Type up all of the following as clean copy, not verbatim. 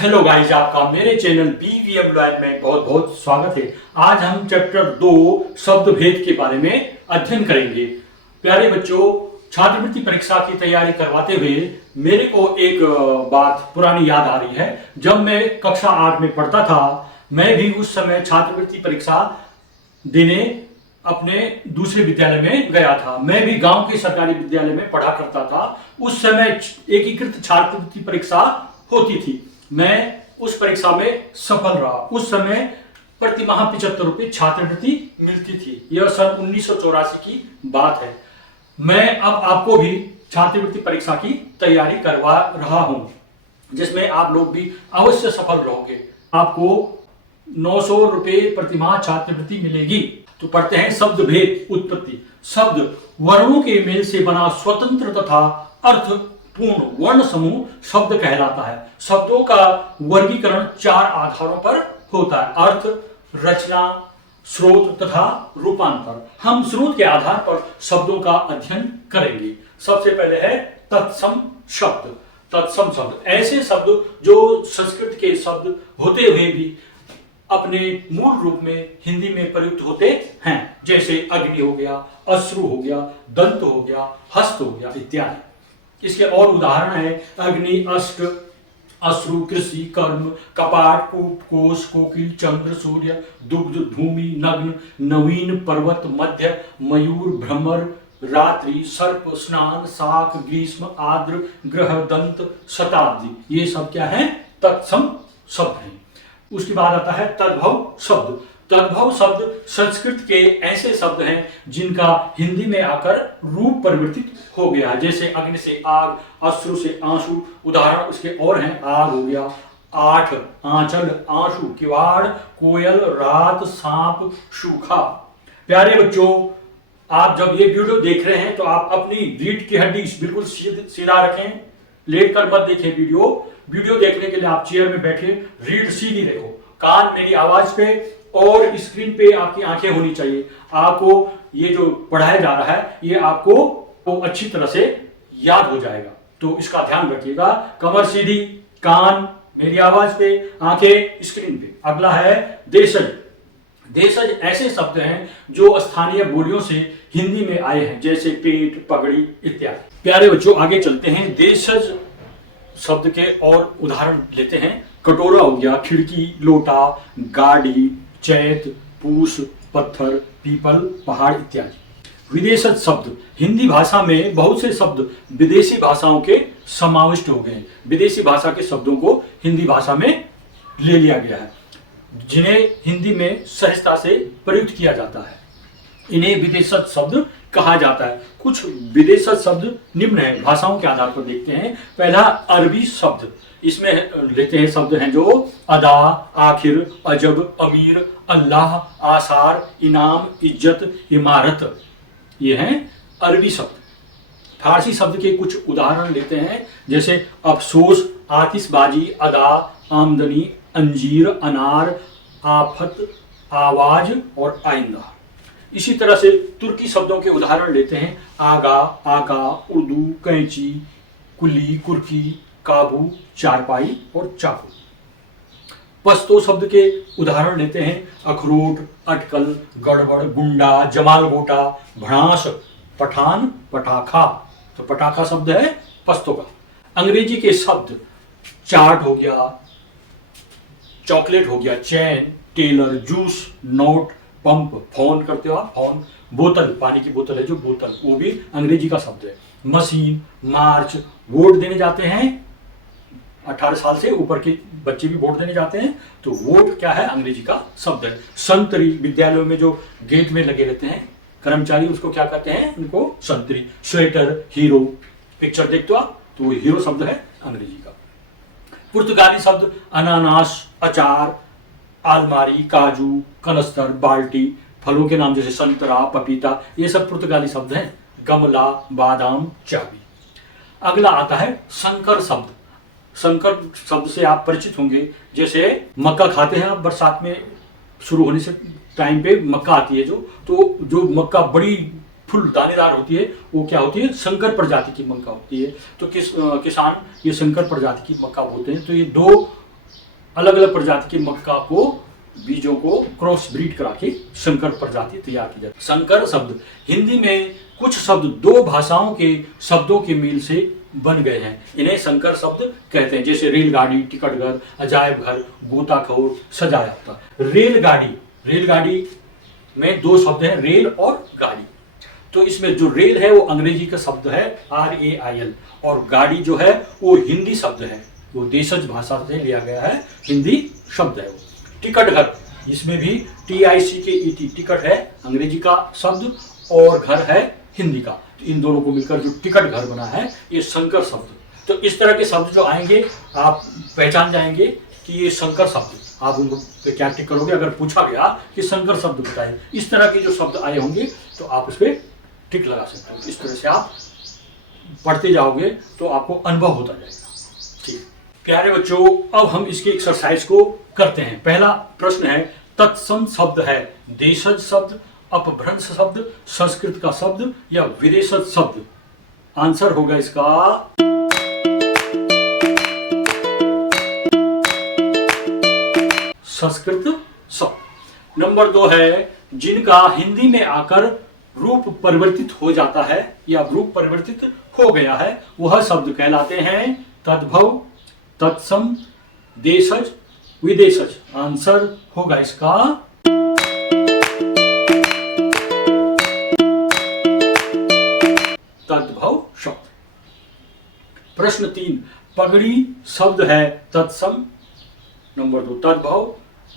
Hello guys, आपका मेरे channel BVM lion में बहुत बहुत स्वागत है। आज हम चैप्टर 2 शब्द भेद के बारे में अध्ययन करेंगे। प्यारे बच्चों, छात्रवृत्ति परीक्षा की तैयारी करवाते हुए मेरे को एक बात पुरानी याद आ रही है। जब मैं कक्षा 8 में पढ़ता था, मैं भी उस समय छात्रवृत्ति परीक्षा देने अपने दूसरे विद्यालय में गया था। मैं भी गांव के सरकारी विद्यालय में पढ़ा करता था। उस समय एकीकृत छात्रवृत्ति परीक्षा होती थी। मैं उस परीक्षा में सफल रहा। उस समय प्रति माह 75 रुपये छात्रवृत्ति मिलती थी। यह सन 1984 की बात है। मैं अब आपको भी छात्रवृत्ति परीक्षा की तैयारी करवा रहा हूं, जिसमें आप लोग भी अवश्य सफल रहोगे। आपको 900 रुपये प्रति माह छात्रवृत्ति मिलेगी। तो पढ़ते हैं शब्द भेद उत्पत्ति। शब्द वर्णों के मेल से बना स्वतंत्र तथा अर्थ पूर्ण वर्ण समूह शब्द कहलाता है। शब्दों का वर्गीकरण 4 आधारों पर होता है: अर्थ, रचना, स्रोत तथा रूपांतर। हम स्रोत के आधार पर शब्दों का अध्ययन करेंगे। सबसे पहले है तत्सम शब्द। तत्सम शब्द ऐसे शब्द जो संस्कृत के शब्द होते हुए भी अपने मूल रूप में हिंदी में प्रयुक्त होते हैं, जैसे अग्नि हो गया, अश्रु हो गया, दंत हो गया, हस्त हो गया इत्यादि। इसके और उदाहरण है अग्नि, अष्ट, अश्रु, कृषि, कर्म, कपाट, कूप, कोश, कोकिल, चंद्र, सूर्य, दुग्ध, भूमि, नग्न, नवीन, पर्वत, मध्य, मयूर, भ्रमर, रात्रि, सर्प, स्नान, शाक, ग्रीष्म, आर्द्र, ग्रह, दंत, शताब्दी। ये सब क्या है? तत्सम शब्द हैं। उसके बाद आता है तद्भव शब्द। तद्भव शब्द संस्कृत के ऐसे शब्द हैं जिनका हिंदी में आकर रूप परिवर्तित हो गया, जैसे अग्नि से आग, अश्रु से आंसू। उदाहरण उसके और हैं: आग हो गया, आठ, आंचल, आंसू, किवाड़, कोयल, रात, सांप, सूखा। प्यारे बच्चों, आप जब ये वीडियो देख रहे हैं तो आप अपनी रीढ़ की हड्डी बिल्कुल सीधा रखें, लेट कर मत देखें। वीडियो देखने के लिए आप चेयर में बैठे, रीढ़ सीधी रखो, कान मेरी आवाज पे और स्क्रीन पे आपकी आंखें होनी चाहिए। आपको ये जो पढ़ाया जा रहा है ये आपको वो अच्छी तरह से याद हो जाएगा, तो इसका ध्यान रखिएगा। कमर सीधी, कान मेरी आवाज पे, आंखें स्क्रीन पे। अगला है देशज। देशज ऐसे शब्द हैं जो स्थानीय बोलियों से हिंदी में आए हैं, जैसे पेट, पगड़ी इत्यादि। प्यारे बच्चों, आगे चलते हैं। देशज शब्द के और उदाहरण लेते हैं। कटोरा हो गया, खिड़की, लोटा, गाड़ी, चैत, पूस, पत्थर, पीपल, पहाड़ इत्यादि। विदेशज शब्द। हिंदी भाषा में बहुत से शब्द विदेशी भाषाओं के समाविष्ट हो गए हैं। विदेशी भाषा के शब्दों को हिंदी भाषा में ले लिया गया है, जिन्हें हिंदी में सहजता से प्रयुक्त किया जाता है। इन्हें विदेशज शब्द कहा जाता है। कुछ विदेशज शब्द निम्न हैं, भाषाओं के आधार पर देखते हैं। पहला अरबी शब्द। इसमें लेते हैं शब्द हैं जो अदा, आखिर, अजब, अमीर, अल्लाह, आसार, इनाम, इज्जत, इमारत। ये हैं अरबी शब्द। फारसी शब्द के कुछ उदाहरण लेते हैं, जैसे अफसोस, आतिशबाजी, अदा, आमदनी, अंजीर, अनार, आफत, आवाज और आइंदा। इसी तरह से तुर्की शब्दों के उदाहरण लेते हैं: आगा, आका, उर्दू, कैंची, कुली, कुर्की, काबू, चारपाई और चाकू। पश्तो शब्द के उदाहरण लेते हैं: अखरोट, अटकल, गड़बड़, गुंडा, जमाल गोटा, भड़ास, पठान, पटाखा। तो पटाखा शब्द है पश्तो का। अंग्रेजी के शब्द चाट हो गया, चॉकलेट हो गया, chain, tailor, juice, note, pump, phone करते हो आप, फोन, बोतल, पानी की बोतल है जो बोतल, वो भी अंग्रेजी का शब्द है। मशीन, मार्च, वोट देने जाते हैं, 18 साल से ऊपर के बच्चे भी वोट देने जाते हैं, तो वोट क्या है? अंग्रेजी का शब्द है। संतरी, विद्यालयों में जो गेट में लगे रहते हैं कर्मचारी, उसको क्या कहते हैं? उनको संतरी। स्वेटर, हीरो, पिक्चर देखते हो आप, तो वो हीरो शब्द है अंग्रेजी का। पुर्तगाली शब्द अनानास, अचार, आलमारी, काजू, कनस्तर, बाल्टी। फलों के नाम जैसे संतरा, पपीता, ये सब पुर्तगाली शब्द हैं। गमला, बादाम, चाबी। अगला आता है संकर शब्द। संकर शब्द से आप परिचित होंगे, जैसे मक्का खाते हैं आप, बरसात में शुरू होने से टाइम पे मक्का आती है जो मक्का बड़ी फुल दानेदार होती है, वो क्या होती है? संकर प्रजाति की मक्का होती है। तो किसान ये संकर प्रजाति की मक्का बोलते हैं। तो ये दो अलग अलग प्रजाति के मक्का को बीजों को क्रॉस ब्रीड करा के संकर प्रजाति तैयार की जाती है। संकर शब्द हिंदी में कुछ शब्द दो भाषाओं के शब्दों के मेल से बन गए हैं, इन्हें संकर शब्द कहते हैं। जैसे रेलगाड़ी, टिकट घर, अजायब घर, गोताखोर, सजाया। रेलगाड़ी में दो शब्द हैं, रेल और गाड़ी। तो इसमें जो रेल है वो अंग्रेजी का शब्द है RAIL, और गाड़ी जो है वो हिंदी शब्द है, वो देशज भाषा से लिया गया है, हिंदी शब्द है वो। टिकट घर, इसमें भी TICKET टिकट है अंग्रेजी का शब्द और घर है हिंदी का। तो इन दोनों को मिलकर जो टिकट घर बना है ये संकर शब्द। तो इस तरह के शब्द जो आएंगे आप पहचान जाएंगे कि ये संकर शब्द, आप उनको पे क्या टिक करोगे। अगर पूछा गया कि संकर शब्द बताएं, इस तरह के जो शब्द आए होंगे तो आप इस पर टिक लगा सकते हो। इस तरह से आप पढ़ते जाओगे तो आपको अनुभव होता जाएगा। ठीक प्यारे बच्चों, अब हम इसकी एक्सरसाइज को करते हैं। पहला प्रश्न है, तत्सम शब्द है देशज शब्द, अपभ्रंश शब्द, संस्कृत का शब्द या विदेशज शब्द? आंसर होगा इसका संस्कृत शब्द। नंबर 2 है, जिनका हिंदी में आकर रूप परिवर्तित हो जाता है या रूप परिवर्तित हो गया है वह शब्द कहलाते हैं तद्भव, तत्सम, देशज, विदेशज। आंसर होगा इसका तद्भव शब्द। प्रश्न 3, पगड़ी शब्द है तत्सम, नंबर 2 तद्भव,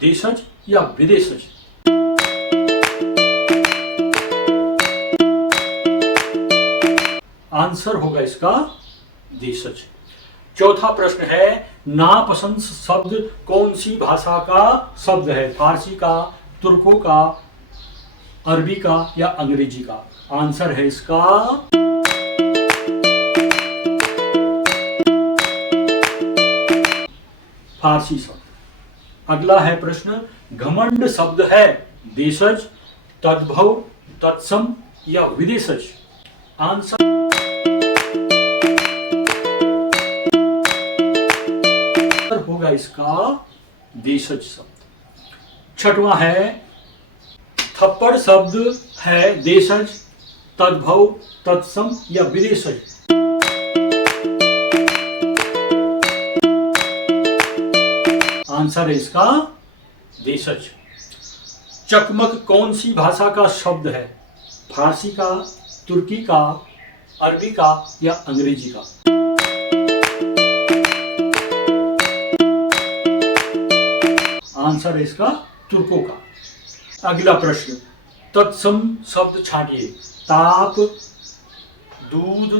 देशज या विदेशज? आंसर होगा इसका देशज। चौथा प्रश्न है, नापसंद शब्द कौन सी भाषा का शब्द है? फारसी का, तुर्कों का, अरबी का या अंग्रेजी का? आंसर है इसका फारसी शब्द। अगला है प्रश्न, घमंड शब्द है देशज, तद्भव, तत्सम या विदेशज? आंसर होगा इसका देशज शब्द। छठवां है, थप्पड़ शब्द है देशज, तद्भव, तत्सम या विदेशज? आंसर है इसका देशज। चकमक कौन सी भाषा का शब्द है? फारसी का, तुर्की का, अरबी का या अंग्रेजी का? आंसर है इसका तुर्कों का। अगला प्रश्न, तत्सम शब्द छांटिए। ताप, दूध,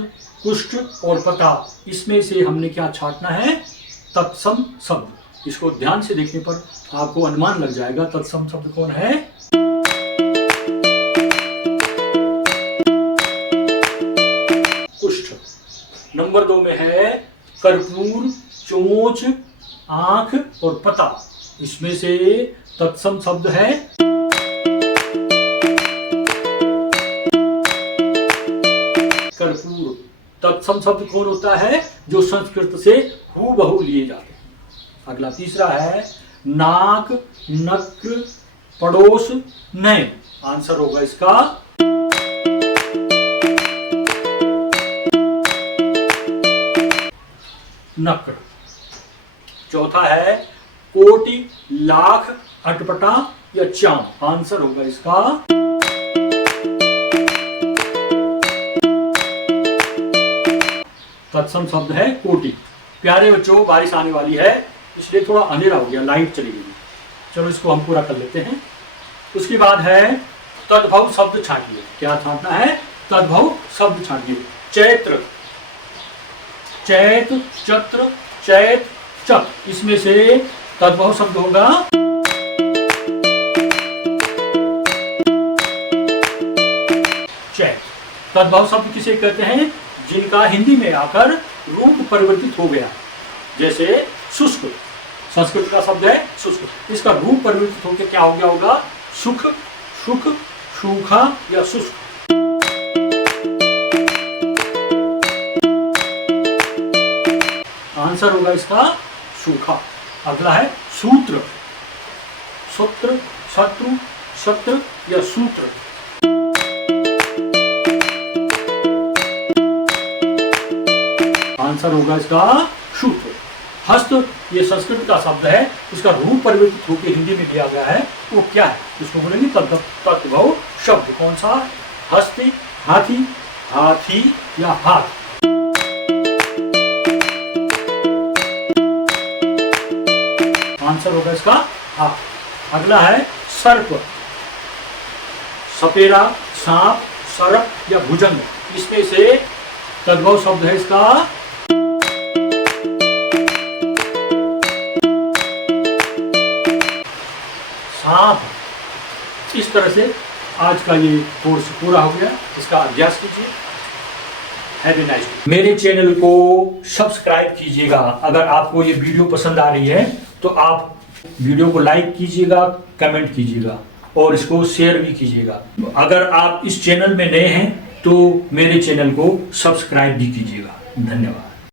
कुष्ठ और पता, इसमें से हमने क्या छांटना है? तत्सम शब्द। इसको ध्यान से देखने पर आपको अनुमान लग जाएगा तत्सम शब्द कौन है। कुष्ठ। नंबर 2 में है कर्पूर, चोंच, आंख और पता, इसमें से तत्सम शब्द है कर्पूर। तत्सम शब्द कौन होता है? जो संस्कृत से हूबहू लिए जाते हैं। अगला तीसरा है, नाक, नक, पड़ोस, नयन। आंसर होगा इसका नक। चौथा है, कोटि, लाख, अटपटा या चांद? आंसर होगा इसका तत्सम शब्द है कोटि। प्यारे बच्चों, बारिश आने वाली है इसलिए थोड़ा अंधेरा हो गया, लाइट चली गई। चलो इसको हम पूरा कर लेते हैं। उसके बाद है तद्भव शब्द छांटिए। क्या छांटना है? तद्भव शब्द छांटिए। चैत्र, चैत, चत्र, चैत, चक, इसमें से तद्भव शब्द होगा चैत। तद्भव शब्द किसे कहते हैं? जिनका हिंदी में आकर रूप परिवर्तित हो गया, जैसे शुष्क, संस्कृत का शब्द है शुष्क, इसका रूप परिवर्तित होकर क्या हो गया होगा? सुख, सुख, सूखा या शुष्क? आंसर होगा इसका सूखा। अगला है सूत्र, सूत्र, शत्रु, सत्र या सूत्र। आंसर होगा इसका सूत्र। हस्त ये संस्कृत का शब्द है, इसका रूप परिवर्तित होकर हिंदी में दिया गया है, वो क्या है? इसको बोलेंगे तद्भव शब्द। कौन सा? हस्ती, हाथी, हाथी या हाथ। आंसर होगा इसका हाथ। अगला है सर्प, सपेरा, सांप, सर्प या भुजंग। इसमें से तद्भव शब्द है इसका सांप। इस तरह से आज का ये कोर्स पूरा हो गया, इसका अभ्यास कीजिए। Have a nice day. मेरे चैनल को सब्सक्राइब कीजिएगा। अगर आपको ये वीडियो पसंद आ रही है तो आप वीडियो को लाइक कीजिएगा, कमेंट कीजिएगा और इसको शेयर भी कीजिएगा। अगर आप इस चैनल में नए हैं तो मेरे चैनल को सब्सक्राइब भी कीजिएगा। धन्यवाद।